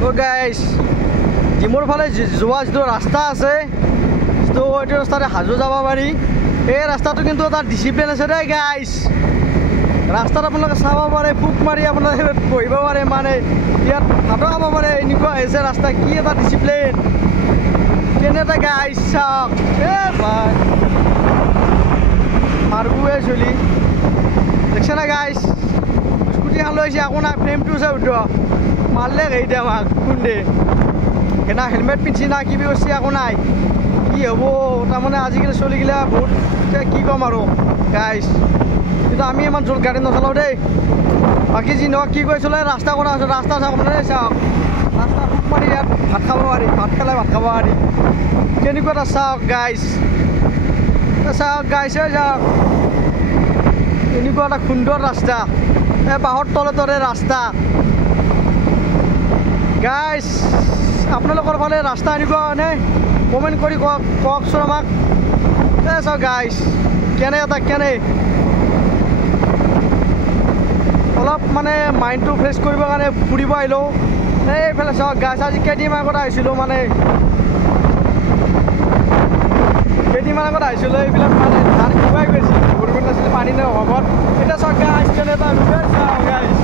Oh guys, জিমৰ ফালে যোৱা যিটো ৰাস্তা আছে তো এইটো ৰাস্তাৰে হাজো যাব পাৰি। এই ৰাস্তাটো কিন্তু এটা ডিচিপ্লিন আছে দেই গাইজ। ৰাস্তাত আপোনালোকে চাব পাৰে, ফুক মাৰি আপোনালোকে বহিব পাৰে, মানে ইয়াত ভাতো খাব পাৰে। এনেকুৱা হৈছে ৰাস্তা, কি এটা ডিচিপ্লিন কেনে এটা গাইজ চাওক। ভাই মাৰবুৱে চলি দেখছে না গাইজ। স্কুটিখন লৈ আহিছে, একো নাই, ফ্ৰেমটো আছে উঠ মাৰলে গাড়ী দে আমাক কোনে সেইদিনা হেলমেট পিন্ধছি না কিবি কৰিছে, একো নাই। কি হ'ব তাৰমানে আজিকালি চলিগিলা বহুত কি ক'ম আৰু গাইজ। কিন্তু আমি ইমান জোৰ গাড়ী নচলাওঁ দেই। বাকী যি নহওক কি কৈছিলে ৰাস্তা কৰা আছে, ৰাস্তা চাওক মানে চাওক, ৰাস্তা ফুক মাৰি ইয়াত ভাত খাব পাৰি, ভাত খালে ভাত খাব পাৰি। কেনেকুৱা এটা চাওক গাইজ, চাওক গাইজ চাওক, এনেকুৱা এটা সুন্দৰ ৰাস্তা, এই বাঁহৰ তলে তলে ৰাস্তা গাইজ। আপোনালোকৰ ফালে ৰাস্তা এনেকুৱা নে? কমেণ্ট কৰি কওকচোন আমাক। এই চাওক গাইজ, কেনে এটা কেনে অলপ মানে মাইণ্ডটো ফ্ৰেছ কৰিবৰ কাৰণে ফুৰিব আহিলোঁ। এইফালে চাওক গাইজ, আজি কেইদিনমান আগত আহিছিলোঁ, মানে কেইদিনমান আগত আহিছিলোঁ। এইবিলাক মানে ধান শুকাই গৈছিল, বৰষুণ নাছিলে, পানী নাই অভাৱত। এতিয়া চাওক গাইজ, কেনে এটা চাওক গাইজ।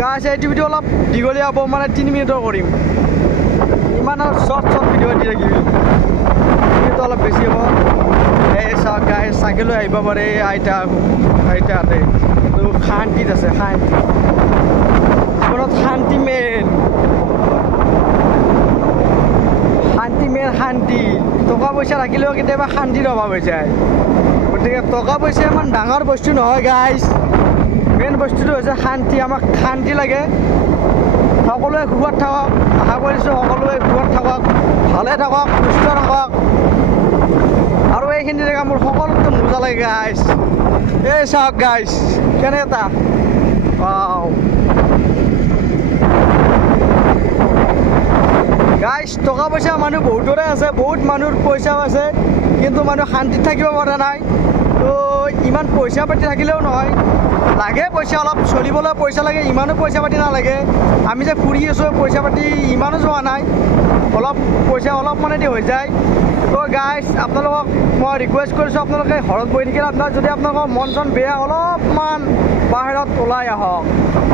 গাইজ এইটো ভিডিঅ' অলপ দীঘলীয়া হ'ব, মানে 3 মিনিটৰ কৰিম। ইমান আৰু শ্বৰ্ট ভিডিঅ' দি থাকিবি, কিন্তু অলপ বেছি হ'ব। এই চাওক গাইজ, চাইকেলো আহিব পাৰে আইতাহঁতে, কিন্তু শান্তিত আছে, শান্তি জীৱনত শান্তি মেইন, শান্তি মেইন, শান্তি। টকা পইচা থাকিলেও কেতিয়াবা শান্তিৰ অভাৱ হৈ যায়। গতিকে টকা পইচা ইমান ডাঙৰ বস্তু নহয় গাইজ, মেইন বস্তুটো হৈছে শান্তি। আমাক শান্তি লাগে। সকলোৱে সুখত থাকক, আশা কৰিছোঁ সকলোৱে সুখত থাকক, ভালে থাকক, সুস্থ থাকক। আৰু এইখিনি জেগা মোৰ সকলোতে মজা লাগে গাইজ। এই চাওক গাইজ, কেনে এটা গাইজ। টকা পইচা মানুহ বহুতৰে আছে, বহুত মানুহৰ পইচাও আছে, কিন্তু মানুহ শান্তিত থাকিব পৰা নাই। তো ইমান পইচা পাতি থাকিলেও নহয়, লাগে পইচা অলপ চলিবলৈ পইচা লাগে, ইমানো পইচা পাতি নালাগে। আমি যে ফুৰি আছোঁ, পইচা পাতি ইমানো যোৱা নাই, অলপ পইচা অলপ মানেদি হৈ যায়। তো গাইজ আপোনালোকক মই ৰিকুৱেষ্ট কৰিছোঁ, আপোনালোকে ঘৰত বহি থাকিলে আপোনাৰ যদি আপোনালোকৰ মন চন বেয়া, অলপমান বাহিৰত ওলাই আহক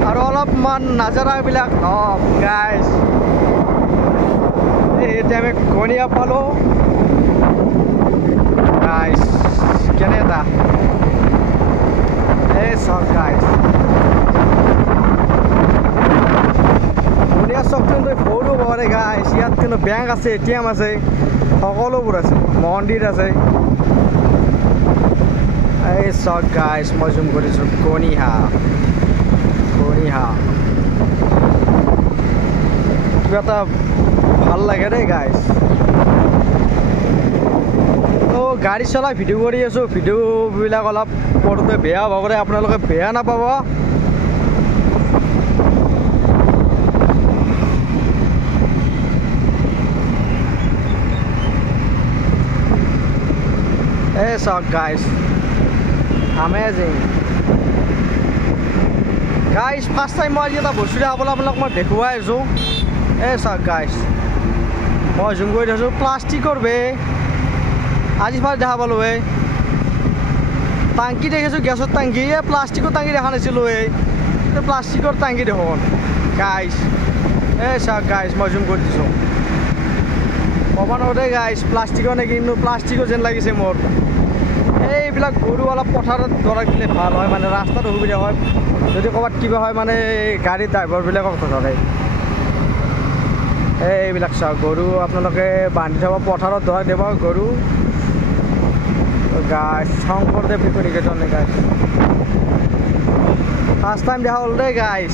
আৰু অলপমান নাজাৰাবিলাক হওক গাইজ। এতিয়া আমি ঘনীয়া পালোঁ গাইজ, কেনে এটা এই চাওক গাইজ। ধুনীয়া চব কিন্তু সৰু পাৰে গাইজ। ইয়াত কিন্তু বেংক আছে, ATM আছে, সকলোবোৰ আছে, মন্দিৰ আছে। এই চাওক গাইজ, মই জুম কৰিছোঁ, কণিহা কিবা এটা ভাল লাগে দেই গাইজ। তো গাড়ী চলাই ভিডিঅ' কৰি আছোঁ, ভিডিঅ'বিলাক অলপ কৰোঁতে বেয়া হ'ব পাৰে, আপোনালোকে বেয়া নাপাব। এই চাওক guys, amazing guys. First time মই আজি এটা বস্তু দেখাবলৈ আপোনালোক মই দেখুৱাই আছোঁ। এই চাওক গাইজ, মই জুম কৰি দিছোঁ, প্লাষ্টিকৰ আজি ফাৰ্ষ্ট দেখা পালোঁ। টাংকি দেখিছোঁ, গেছৰ টাংকি, প্লাষ্টিকৰ টাংকি দেখা নাছিলোঁ। প্লাষ্টিকৰ টাংকি দেখোন গাইজ। এই চাওক গাইজ, মই জুম কৰি দিছোঁ, ক'ব নোৱাৰোঁ দেই গাইজ প্লাষ্টিকৰ নেকি, কিন্তু প্লাষ্টিকৰ যেন লাগিছে মোৰ। এইবিলাক গৰু অলপ পথাৰত দৰক দিলে ভাল হয়, মানে ৰাস্তাত অসুবিধা হয়, যদি ক'ৰবাত কিবা হয়, মানে গাড়ী ড্ৰাইভাৰবিলাকক ধৰে। এইবিলাক চাওক, গৰু আপোনালোকে বান্ধি থ'ব, পথাৰত ধৰাই দিব গৰু গাইজ। শংকৰদেৱ নিকেতন গাইজ, ফাৰ্ষ্ট টাইম দেখা হ'ল দেই গাইজ।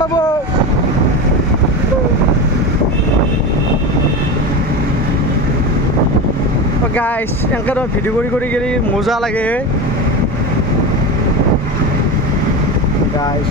বাবু গাইজ, এনেকৈ ভিডিঅ' কৰি গেলি মজা লাগে গাইজ।